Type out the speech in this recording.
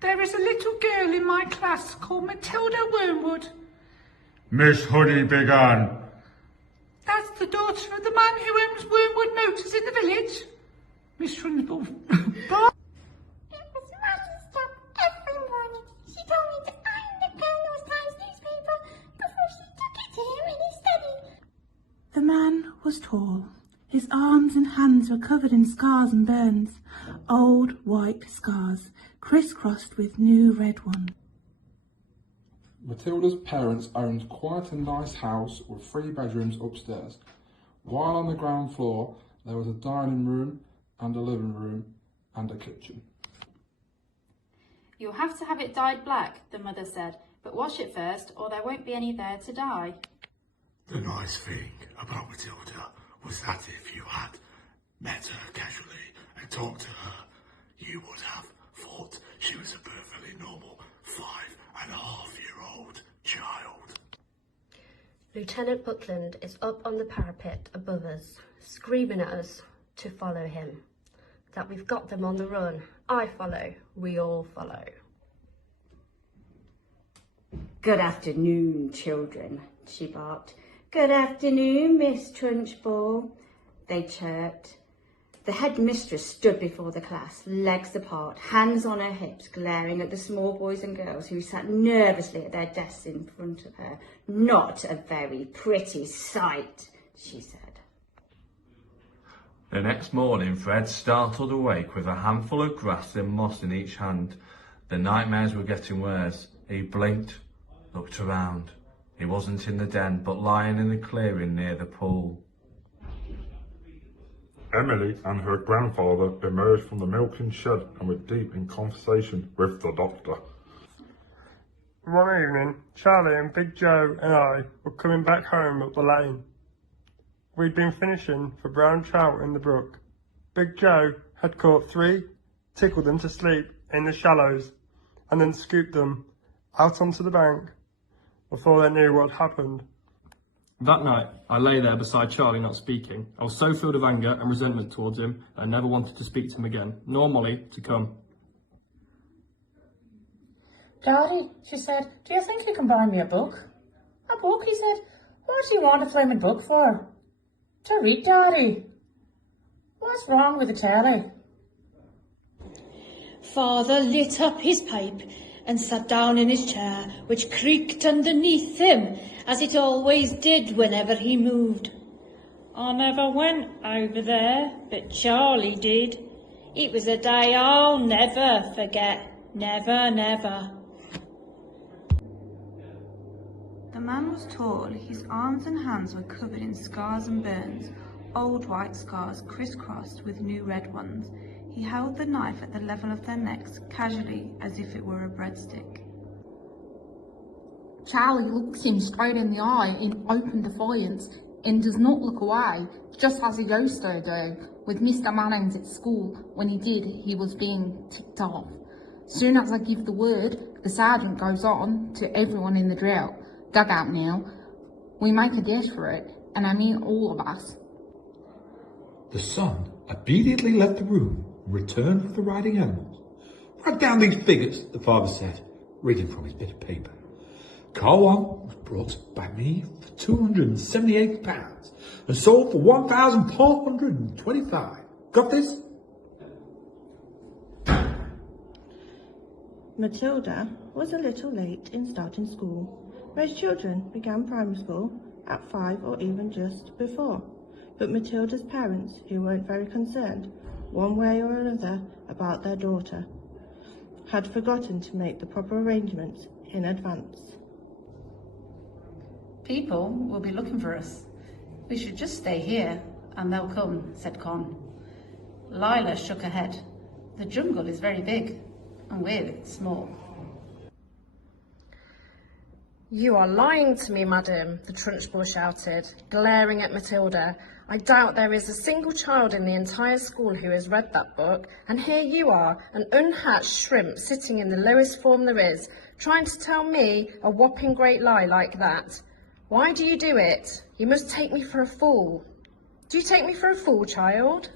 There is a little girl in my class called Matilda Wormwood. Miss Hoodie began. That's the daughter of the man who owns Wormwood Motors in the village. Miss Trunchbull. It was Maggie's job every morning. She told me to iron the Colonel's Times newspaper before she took it to him in his study. The man was tall. His arms and hands were covered in scars and burns, old white scars, crisscrossed with new red ones. Matilda's parents owned quite a nice house with 3 bedrooms upstairs, while on the ground floor there was a dining room and a living room and a kitchen. You'll have to have it dyed black, the mother said, but wash it first or there won't be any there to dye. The nice thing about Matilda was that if you had met her casually and talked to her, you would have thought she was a perfectly normal 5.5-year-old child. Lieutenant Buckland is up on the parapet above us, screaming at us to follow him. That we've got them on the run. I follow, we all follow. Good afternoon, children, she barked. Good afternoon, Miss Trunchbull, they chirped. The headmistress stood before the class, legs apart, hands on her hips, glaring at the small boys and girls who sat nervously at their desks in front of her. Not a very pretty sight, she said. The next morning, Fred startled awake with a handful of grass and moss in each hand. The nightmares were getting worse. He blinked, looked around. He wasn't in the den, but lying in the clearing near the pool. Emily and her grandfather emerged from the milking shed and were deep in conversation with the doctor. One evening, Charlie and Big Joe and I were coming back home up the lane. We'd been finishing for brown trout in the brook. Big Joe had caught 3, tickled them to sleep in the shallows, and then scooped them out onto the bank before they knew what happened. That night, I lay there beside Charlie not speaking. I was so filled with anger and resentment towards him, I never wanted to speak to him again, nor Molly to come. Daddy, she said, do you think you can buy me a book? A book, he said. What do you want a flaming book for? To read, Daddy. What's wrong with the telly? Father lit up his pipe and sat down in his chair, which creaked underneath him, as it always did whenever he moved. I never went over there, but Charlie did. It was a day I'll never forget. Never, never. The man was tall. His arms and hands were covered in scars and burns, old white scars crisscrossed with new red ones. He held the knife at the level of their necks, casually, as if it were a breadstick. Charlie looks him straight in the eye in open defiance and does not look away, just as he used to do with Mr. Mannings at school. When he did, he was being ticked off. Soon as I give the word, the sergeant goes on to everyone in the drill. Dug out now. We make a dash for it, and I mean all of us. The son obediently left the room and returned with the riding animals. Write down these figures, the father said, reading from his bit of paper. Car 1 was brought by me for £278 and sold for £1,425. Got this? Matilda was a little late in starting school. Most children began primary school at 5 or even just before. But Matilda's parents, who weren't very concerned, one way or another, about their daughter, had forgotten to make the proper arrangements in advance. People will be looking for us. We should just stay here, and they'll come, said Con. Lila shook her head. The jungle is very big, and we're small. You are lying to me, madam, the Trunchbull shouted, glaring at Matilda. I doubt there is a single child in the entire school who has read that book, and here you are, an unhatched shrimp sitting in the lowest form there is, trying to tell me a whopping great lie like that. Why do you do it? You must take me for a fool. Do you take me for a fool, child?